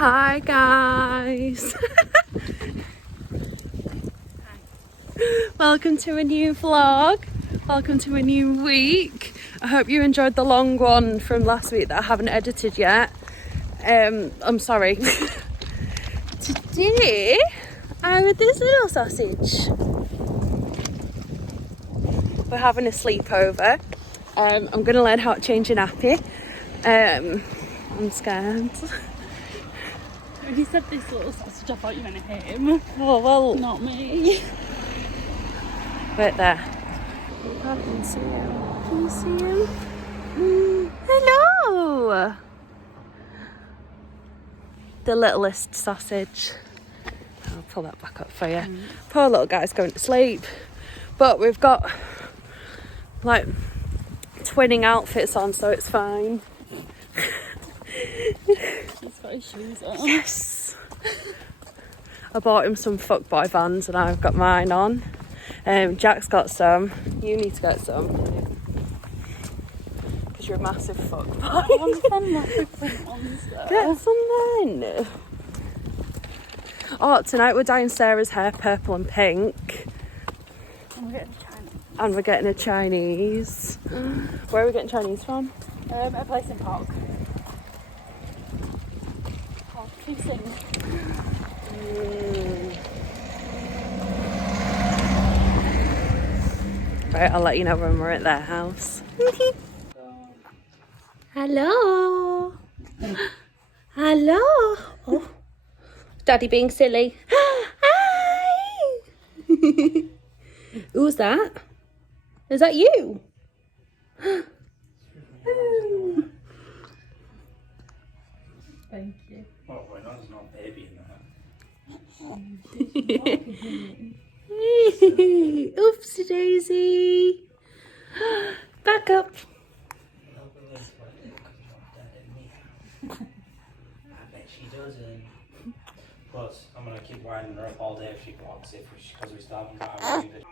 Hi guys. Welcome to a new vlog. Welcome to a new week. I hope you enjoyed the long one from last week that I haven't edited yet. I'm sorry. Today I'm with this little sausage. We're having a sleepover. I'm going to learn how to change a nappy. I'm scared. When you said this little sausage, I thought you meant him. Oh, well. Not me. Right there. I can see him. Can you see him? Hello! The littlest sausage. I'll pull that back up for you. Poor little guy's going to sleep. But we've got like twinning outfits on, so it's fine. He's got his shoes on. Yes! I bought him some fuckboy Vans and I've got mine on. Jack's got some. You need to get some. Because you're a massive fuckboy. I'm from like different ones though. Get some then. Oh, tonight we're dyeing Sarah's hair purple and pink. And we're getting And we're getting a Chinese. Chinese. Where are we getting Chinese from? A place in Park. Keep singing. Right, I'll let you know when we're at their house. Hello. Hello. Oh, Daddy being silly. Hi. Who's that? Is that you? Thank you. Oh, wait, no, there's no baby in there. Oopsie daisy. Back up. I bet she doesn't. Plus, I'm gonna keep winding her up all day if she walks it because we stop and buy a it.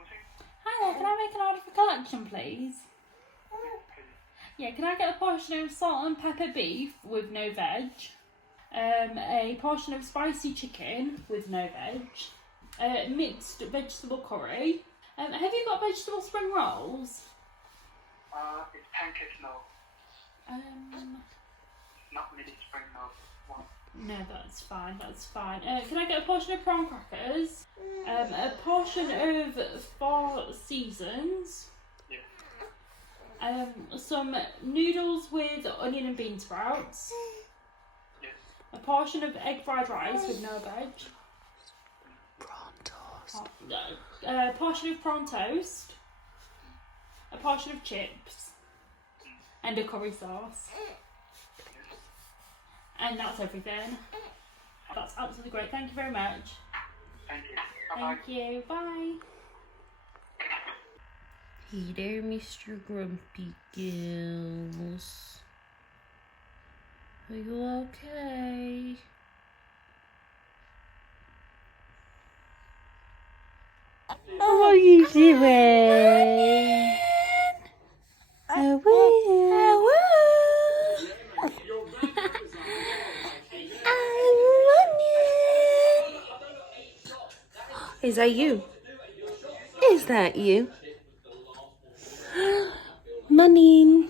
Hi there, can I make an order for collection, please? Yeah, can I get a portion of salt and pepper beef with no veg? A portion of spicy chicken with no veg? Mixed vegetable curry? Have you got vegetable spring rolls? It's pancake no, not mini spring no. No, that's fine, that's fine. Can I get a portion of prawn crackers? A portion of Four Seasons? Yeah. Some noodles with onion and bean sprouts? Yes. A portion of egg fried rice with no veg? Prawn toast. A portion of prawn toast? A portion of chips? And a curry sauce? And that's everything. That's absolutely great. Thank you very much. Thank you. Bye-bye. Thank you. Bye. Hey there, Mr. Grumpy Gills. Are you okay? What are you doing? Is that you? Is that you? Money.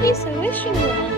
Yes, I wish you were.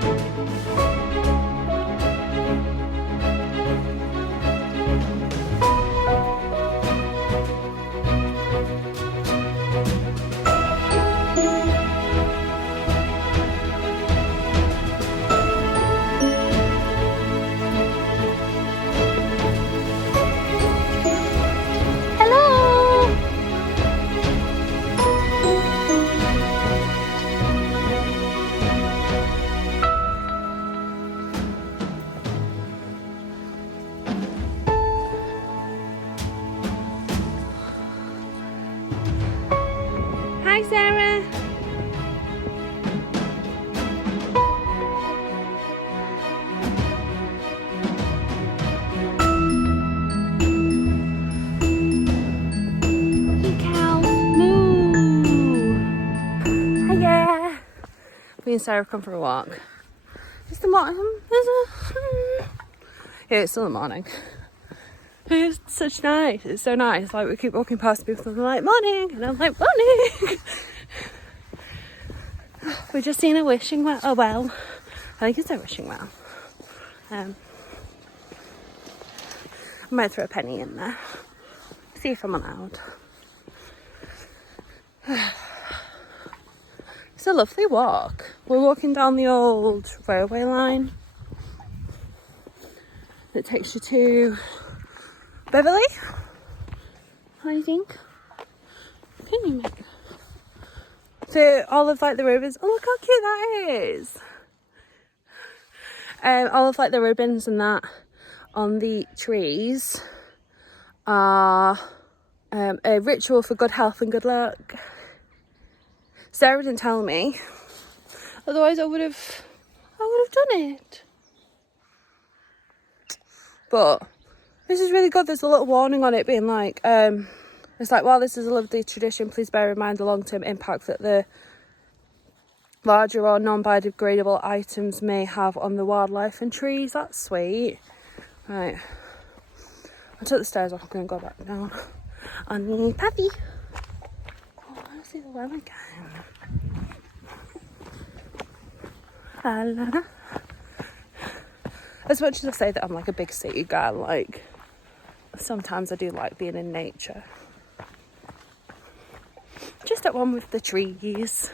Me and Sarah have come for a walk. It's the morning. Yeah, it's still the morning. It's such nice. It's so nice. Like, we keep walking past people and they're like, morning. And I'm like, morning. We've just seen a wishing well. Oh, well. I think it's a wishing well. I might throw a penny in there. See if I'm allowed. It's a lovely walk. We're walking down the old railway line. It takes you to Beverley, I think. Can you make? So all of like the ribbons. Oh, look how cute that is. All of like the ribbons and that on the trees are a ritual for good health and good luck. Sarah didn't tell me, otherwise I would have done it. But this is really good. There's a little warning on it being like, it's like, while this is a lovely tradition, please bear in mind the long-term impact that the larger or non-biodegradable items may have on the wildlife and trees. That's sweet. Right, I took the stairs off. I'm going to go back down on the puppy. Oh, I want to see the worm again. La, la, la. As much as I say that I'm like a big city girl, like sometimes I do like being in nature. Just at one with the trees.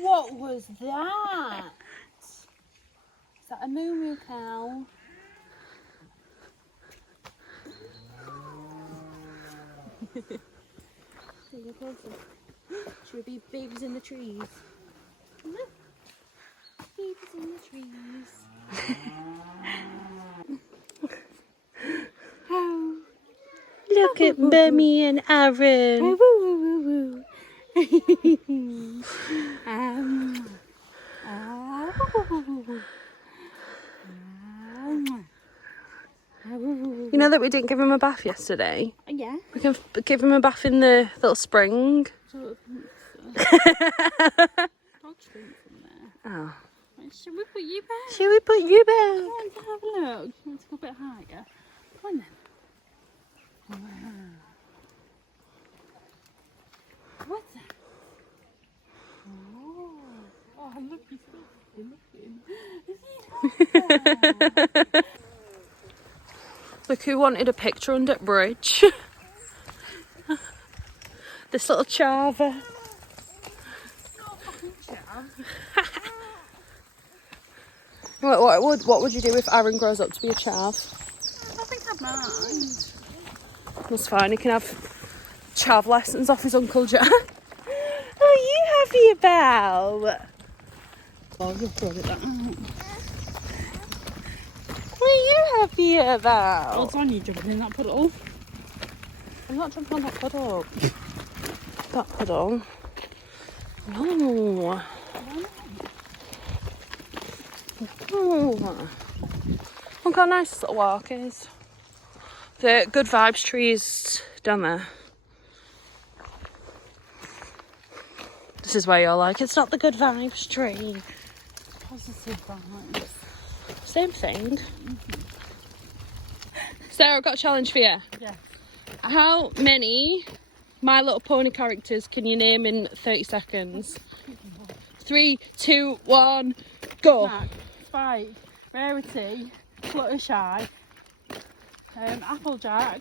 What was that? Is that a moo cow? Should we be babies in the trees? Babies in the trees. Oh, look at Bummy and Aaron. You know that we didn't give him a bath yesterday? Yeah. We can give him a bath in the little spring. Dog's drink from there. Oh. Should we put you back? Should we put you back? Come on, to have a look. You want to go a bit higher? Come on then. Wow. What's that? Oh, look, he's still looking. Look who wanted a picture under the bridge. This little chava. What would you do if Aaron grows up to be a chav? I think I'd mind. That's fine, he can have chav lessons off his Uncle Jack. Are you happy about? Oh, you'll probably that out. What are you happy about? What's on you jumping in that puddle? I'm not jumping on that puddle. That puddle? No. Oh. Look how nice this little walk is. The good vibes trees down there. This is where you're like, it's not the good vibes tree. Positive vibes. Same thing. Sarah, I've got a challenge for you. Yeah. How many My Little Pony characters can you name in 30 seconds? 3, 2, 1, go. Mac, Spike, Rarity, Fluttershy, Applejack,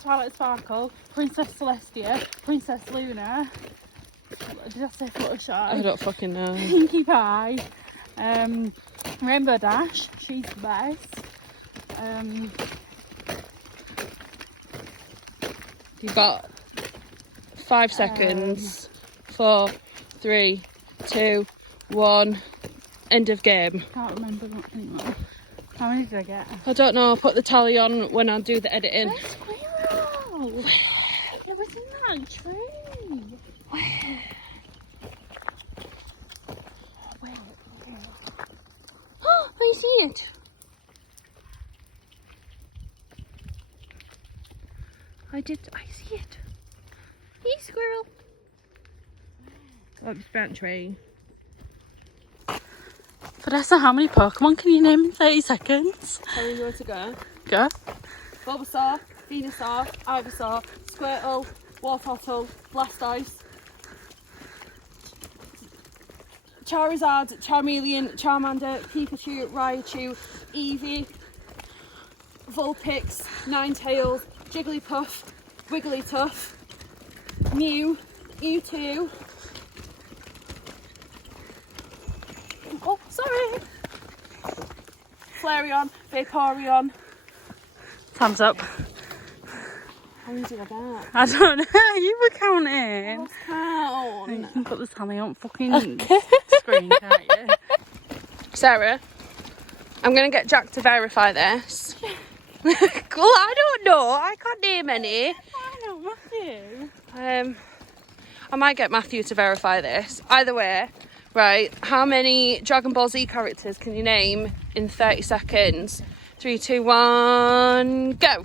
Twilight Sparkle, Princess Celestia, Princess Luna. Did I say Fluttershy? I don't fucking know. Pinkie Pie, Rainbow Dash, she's the best. You've got 5 seconds. 4, 3, 2, 1. End of game. Can't remember what thing that was. How many did I get? I don't know. I'll put the tally on when I do the editing. Squirrel! Oh, I see it. I see it. Hey, squirrel. Oh, it's branch tree. Vanessa, how many Pokemon can you name in 30 seconds? Tell me where to go. Go. Bulbasaur, Venusaur, Ivysaur, Squirtle, Wartortle, Blastoise, Charizard, Charmeleon, Charmander, Pikachu, Raichu, Eevee, Vulpix, Ninetales, Jigglypuff, Wigglytuff, Mew, Mewtwo. Oh, sorry. Flareon, Vaporeon. Time's up. How many did I get? I don't know. You were counting. Let's count. You can put the tally on fucking screen, can't you? Sarah, I'm going to get Jack to verify this. Well, I don't know. I can't name any. I know, Matthew. I might get Matthew to verify this. Either way, right, how many Dragon Ball Z characters can you name in 30 seconds? 3, 2, 1, go.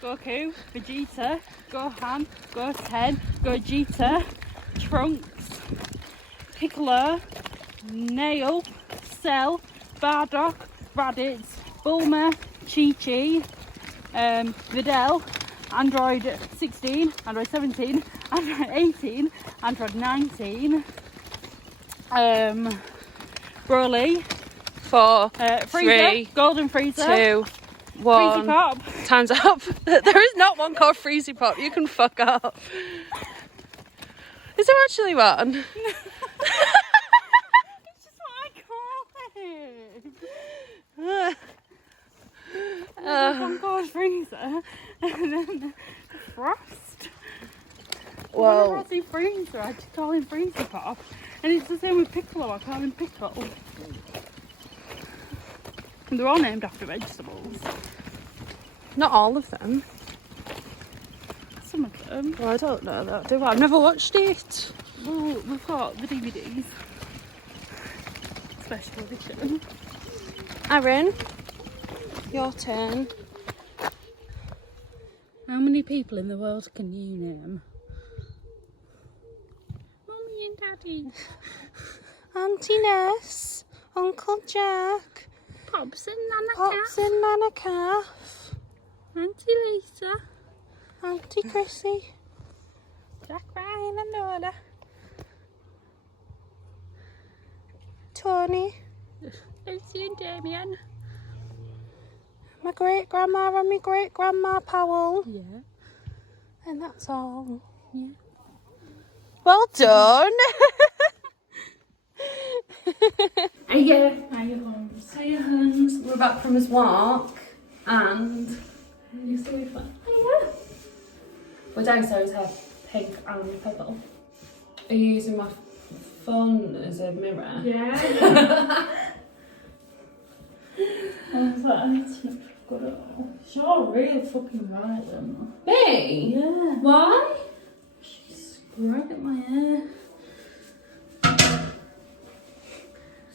Goku, Vegeta, Gohan, Goten, Gogeta, Trunks, Piccolo, Nail, Cell, Bardock, Raditz, Bulma, Chi-Chi, Videl, Android 16, Android 17, Android 18, Android 19, Broly, 4, Freezer, 3, Golden Freezer, 2, 1. Freezy Pop. Time's up. There is not one called Freezy Pop. You can fuck off. Is there actually one? It's just what I call it. One called Freezer and then Frost. Well, Whenever I see Freezer, I just call him Freezy Pop. And it's the same with Piccolo, I call him Pickle. And they're all named after vegetables. not all of them. Some of them. Well, I don't know that, do I? I've never watched it. Well, we've got the DVDs. Special edition. Aaron, your turn. How many people in the world can you name? Mummy and Daddy. Auntie Ness, Uncle Jack, Pops and Nana Pops and Nana Calf, Auntie Lisa. Auntie Chrissy, Jack Ryan and Lola. Tony, Lucy and Damien. my great grandma and my great grandma Powell, Yeah. and that's all. Yeah. Well done. Hiya. Hiya, Holmes. Hiya, Hans. We're back from his walk, and You see me fun? hiya. We're downstairs have pink and purple. Are you using my phone as a mirror? Yeah. I was like, it's not good at all. You're really fucking right then. Me? Yeah. Why? She's right at my hair.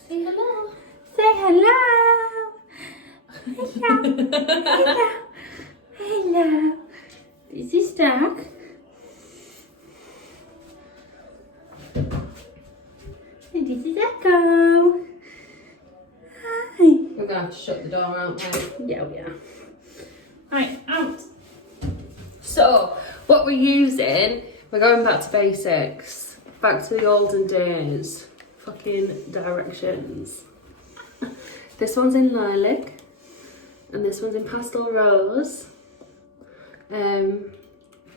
Say hello. Say hello. Hello. Hello. Hello. This is Doug. And this is Echo. Hi. We're gonna have to shut the door, aren't we? Yeah, we are. Right, out. So, what we're using, we're going back to basics. Back to the olden days. Fucking directions. This one's in lilac. And this one's in pastel rose.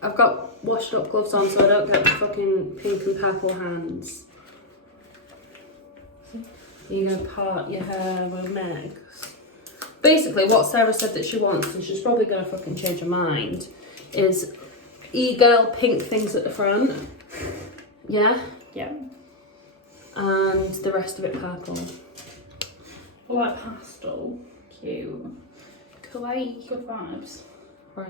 I've got washed up gloves on so I don't get fucking pink and purple hands. You're gonna part your hair with Megs. Basically, what Sarah said that she wants, and she's probably gonna fucking change her mind, is e-girl pink things at the front. Yeah? Yeah. And the rest of it purple. I like pastel. Cute. Kawaii. Good vibes. Right.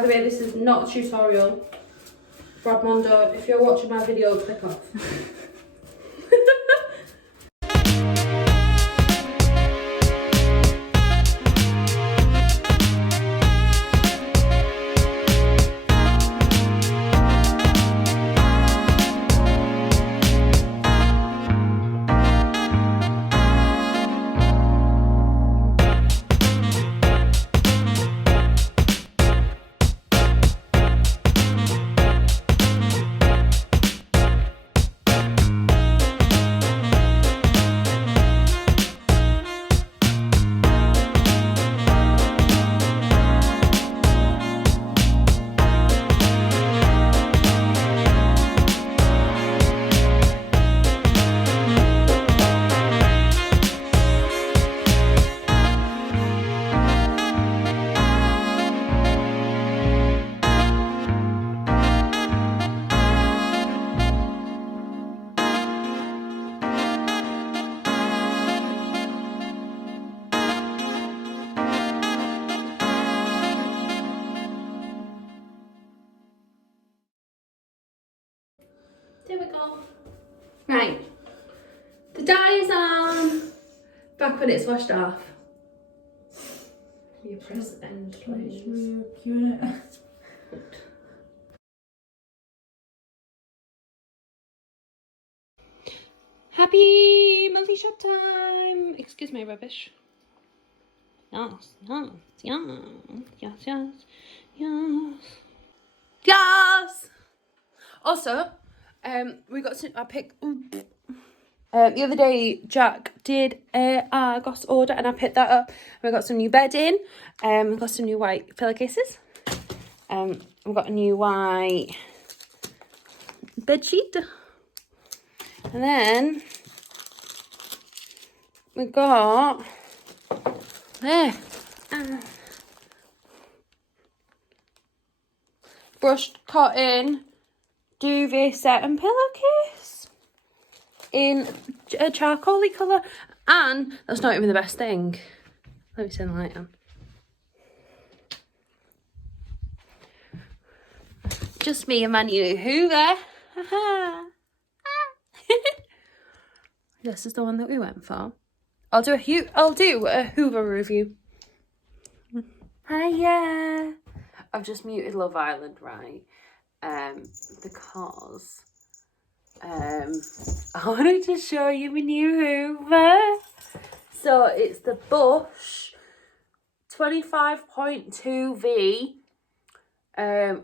By the way, this is not a tutorial. Brad Mondo, if you're watching my video, click off. There we go. Right. The dye is on. Back when it's washed off. You press end, please. Happy multi-shop time! Excuse my rubbish. Yes, yes, yes, yes, yes, yes. Yes! Also, we got some, I picked, the other day Jack did a Argos order and I picked that up. We got some new bedding, we got some new white pillowcases, we've got a new white bed sheet, and then we got there brushed cotton duvet set and pillowcase in a charcoaly colour, and that's not even the best thing. Let me turn the light on. Just me and my new hoover. This is the one that we went for. I'll do a hoover review. Hiya. I've just muted Love Island, right? Because I wanted to show you my new hoover. So it's the Bush 25.2V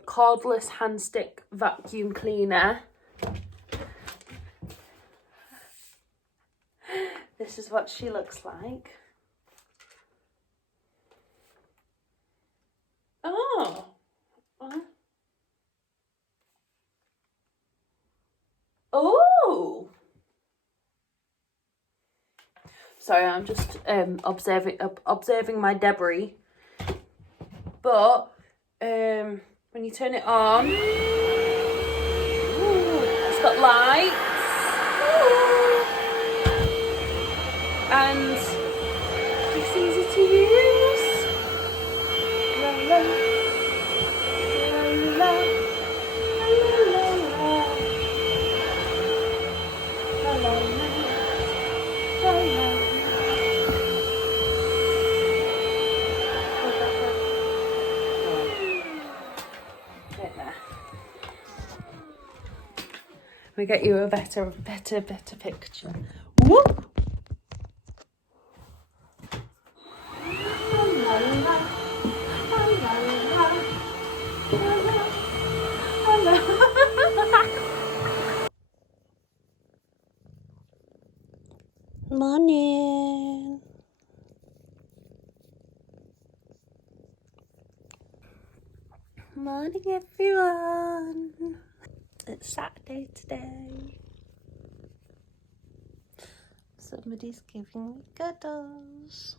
cordless hand stick vacuum cleaner. This is what she looks like. Oh. Oh. Sorry, I'm just observing my debris. But when you turn it on, ooh, it's got lights. Ooh. And it's easy to use. La, la, la, la, la, la, la, la, la, la. We get you a better picture. Whoop. Morning. Morning, everyone. It's Saturday today. Somebody's giving me cuddles.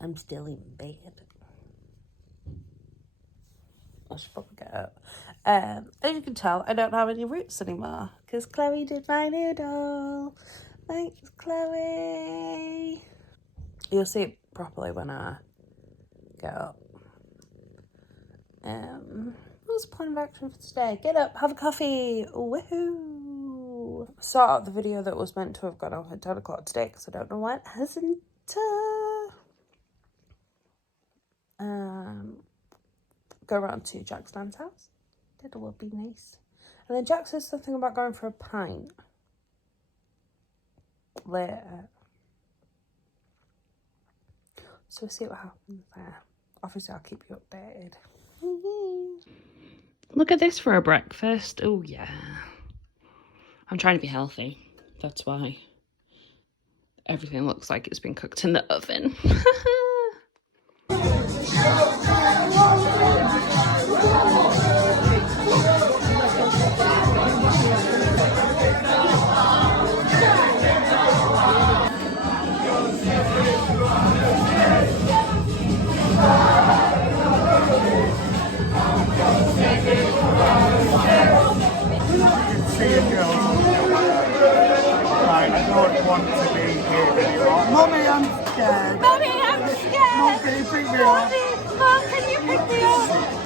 I'm still in bed. I should probably get up. As you can tell, I don't have any roots anymore because Chloe did my noodle. Thanks, Chloe. You'll see it properly when I get up. What's the plan of action for today? Get up, have a coffee. Woohoo! Sort out the video that was meant to have gone off at 10 o'clock today because I don't know why it hasn't. Go around to Jack's nan's house. That would be nice. And then Jack says something about going for a pint later. So we'll see what happens there. Obviously, I'll keep you updated. Look at this for a breakfast. Oh, yeah. I'm trying to be healthy. That's why everything looks like it's been cooked in the oven. don't want to be here anymore. Mummy, I'm scared. Mummy, I'm scared. Mum, can you pick me up? Mum, can you pick me up?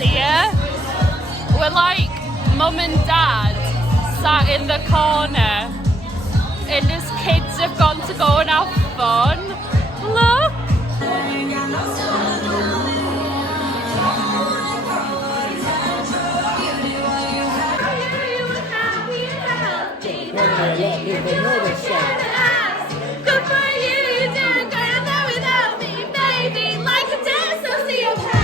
Here we're like mum and dad sat in the corner and his kids have gone to go and have fun. Look! Good for you, you didn't go to know without me, baby, like a dissociative.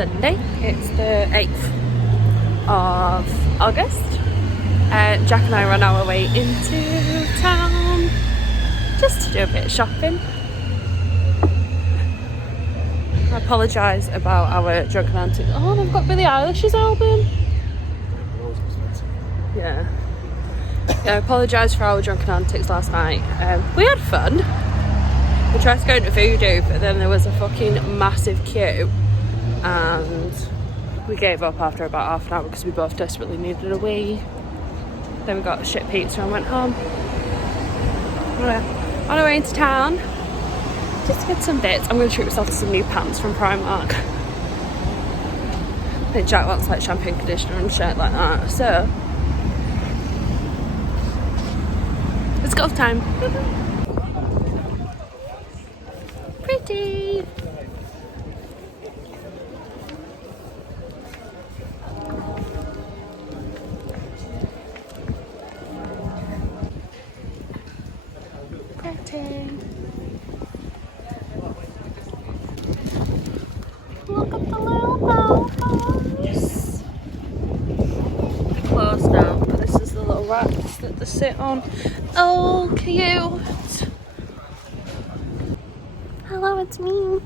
Sunday. It's the 8th of August. Jack and I are on our way into town just to do a bit of shopping. I apologise about our drunken antics. Oh, they've got Billie Eilish's album. Yeah. I apologise for our drunken antics last night. We had fun. We tried to go into Voodoo, but then there was a fucking massive queue and we gave up after about half an hour because we both desperately needed a wee. Then we got a shit pizza and went home. On our way into town, just to get some bits. I'm going to treat myself to some new pants from Primark. I think Jack wants like shampoo and conditioner and shit like that, so it's golf time. Pretty. Pretty. Look at the little balls. They're closed now, but this is the little racks that they sit on. Oh, cute. Hello, it's me.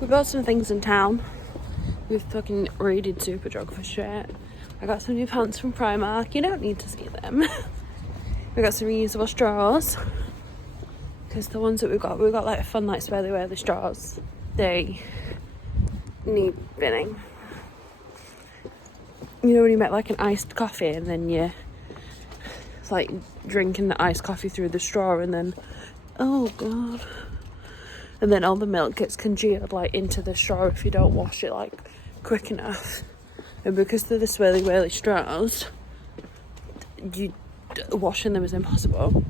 We bought some things in town. We've fucking raided Superdrug for shit. I got some new pants from Primark. You don't need to see them. We got some reusable straws. Because the ones that we've got like fun like swirly whirly straws. They need binning. You know when you make like an iced coffee and then it's like drinking the iced coffee through the straw and then, oh god. And then all the milk gets congealed like into the straw if you don't wash it like quick enough. And because they're the swirly whirly straws, washing them is impossible.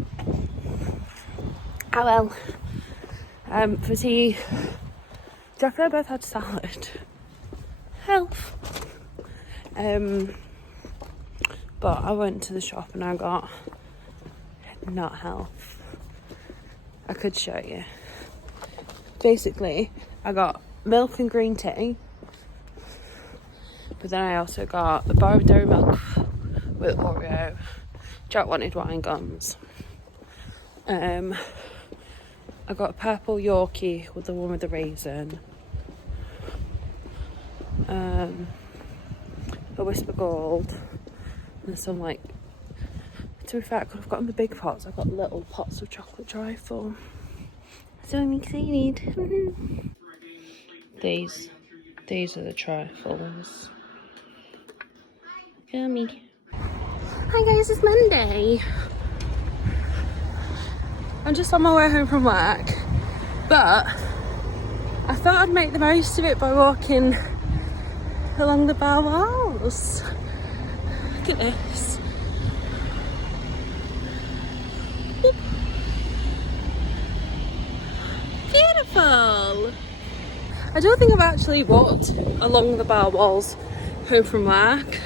Oh well. For tea, Jack and I both had salad. Health. But I went to the shop and I got not health. I could show you. Basically, I got milk and green tea. But then I also got a bar of dairy milk with Oreo. Jack wanted wine gums. I got a purple Yorkie with the one with the raisin. A Whisper Gold. And some like, to be fair, I could have gotten the big pots. I got little pots of chocolate trifle. So I'm excited. These are the trifles. Yummy. Hi guys, it's Monday. I'm just on my way home from work, but I thought I'd make the most of it by walking along the bar walls. Look at this. Whoop. Beautiful. I don't think I've actually walked along the bar walls home from work.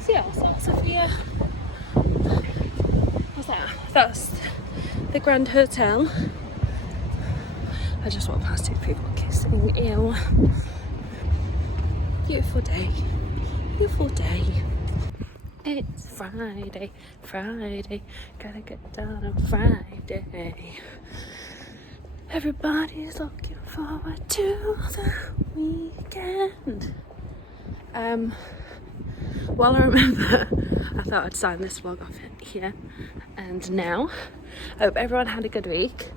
See all sorts of here. What's that? That's the Grand Hotel. I just walked past two people kissing. Ew. Beautiful day. Beautiful day. It's Friday. Gotta get down on Friday. Everybody's looking forward to the weekend. Well, I remember I thought I'd sign this vlog off here and now. I hope everyone had a good week.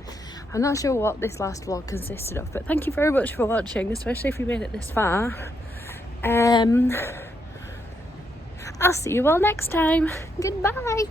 I'm not sure what this last vlog consisted of, but thank you very much for watching, especially if you made it this far. I'll see you all next time. Goodbye.